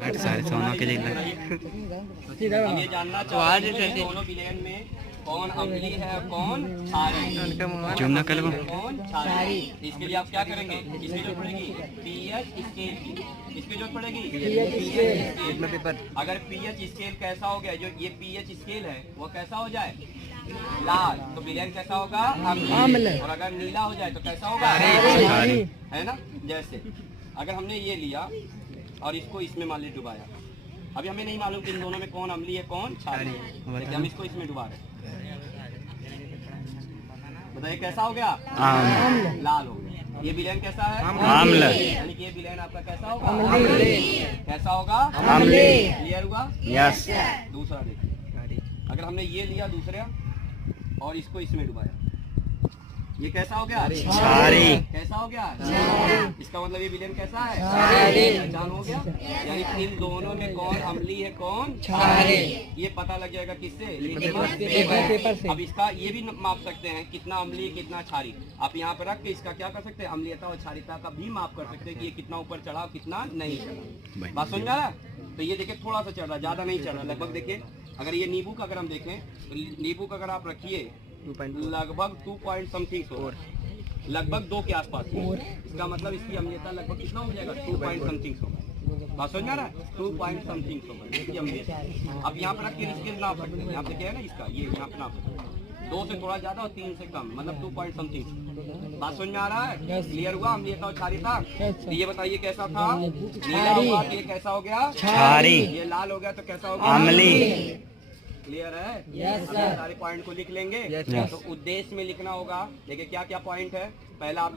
सारे सोनों के जिला हम ये जानना चाहते हैं कि दोनों विलेन में कौन अम्ली है और कौन क्षारी। जुमना कर लो। कौन क्षारी। इसके लिए आप क्या करेंगे? इसकी जरूरत पड़ेगी पीएच स्केल की। इसकी जरूरत पड़ेगी पीएच स्केल। अगर पीएच स्केल कैसा हो गया, जो ये पीएच स्केल है वो कैसा हो जाए लाल, तो विलेन कैसा होगा? अम्ल। और अगर नीला हो जाए तो कैसा होगा? क्षारी। है ना। जैसे अगर हमने ये लिया और इसको इसमें मान ली डुबाया, अभी हमें नहीं मालूम कि इन दोनों में कौन अम्ली है कौन क्षारी है, लेकिन हम इसको इसमें डुबा रहे हैं। बताइए कैसा हो गया? लाल हो गया। ये विलेन कैसा है? अम्ल। यानी कि ये विलेन आपका कैसा होगा? कैसा होगा? अम्ली। क्लियर हुआ? यस। दूसरा देखिए, अगर हमने ये लिया दूसरा और इसको इसमें डुबाया, ये कैसा हो गया? क्षारी। कैसा हो गया? इसका मतलब ये विलेन कैसा है? पहचान हो गया। यानी इन दोनों में कौन अम्ली है कौन क्षारी, ये पता लग जाएगा किससे? पेपर से। अब इसका ये भी माप सकते हैं कितना अम्ली कितना क्षारी। आप यहाँ पर रख के इसका क्या कर सकते हैं? अम्लीयता और क्षारीयता का भी माप कर सकते हैं कि ये कितना ऊपर चढ़ा कितना नहीं चढ़ा। बात समझ आ रहा है? तो ये देखिए थोड़ा सा चढ़ रहा, ज्यादा नहीं चढ़ रहा। लगभग देखिए, अगर ये नींबू का अगर हम देखें तो नींबू का अगर आप रखिए लगभग 2 पॉइंट समथिंग और लगभग 2 के आसपास, इसका मतलब इसकी अम्लीयता लगभग कितना हो जाएगा? 2 पॉइंट समथिंग होगा। बात समझ आ रहा है? 2 पॉइंट समथिंग होगा इसकी अम्लीयता। अब यहाँ पर रख के इसके नाप सकते हैं। यहाँ पे क्या है ना, इसका ये यहाँ पे नाप सकते हैं 2 से थोड़ा ज्यादा और 3 से कम, मतलब 2 पॉइंट समथिंग। बात समझ में आ रहा है? क्लियर हुआ? अम्लीयता और क्षारीयता। तो ये बताइए कैसा था? नीला हुआ तो ये कैसा हो गया? क्षारी। ये लाल हो गया तो कैसा हो गया? अम्ली। क्लियर है? Yes sir. सारे पॉइंट को लिख लेंगे। तो उद्देश्य में लिखना होगा। देखिए क्या क्या पॉइंट है। पहला आप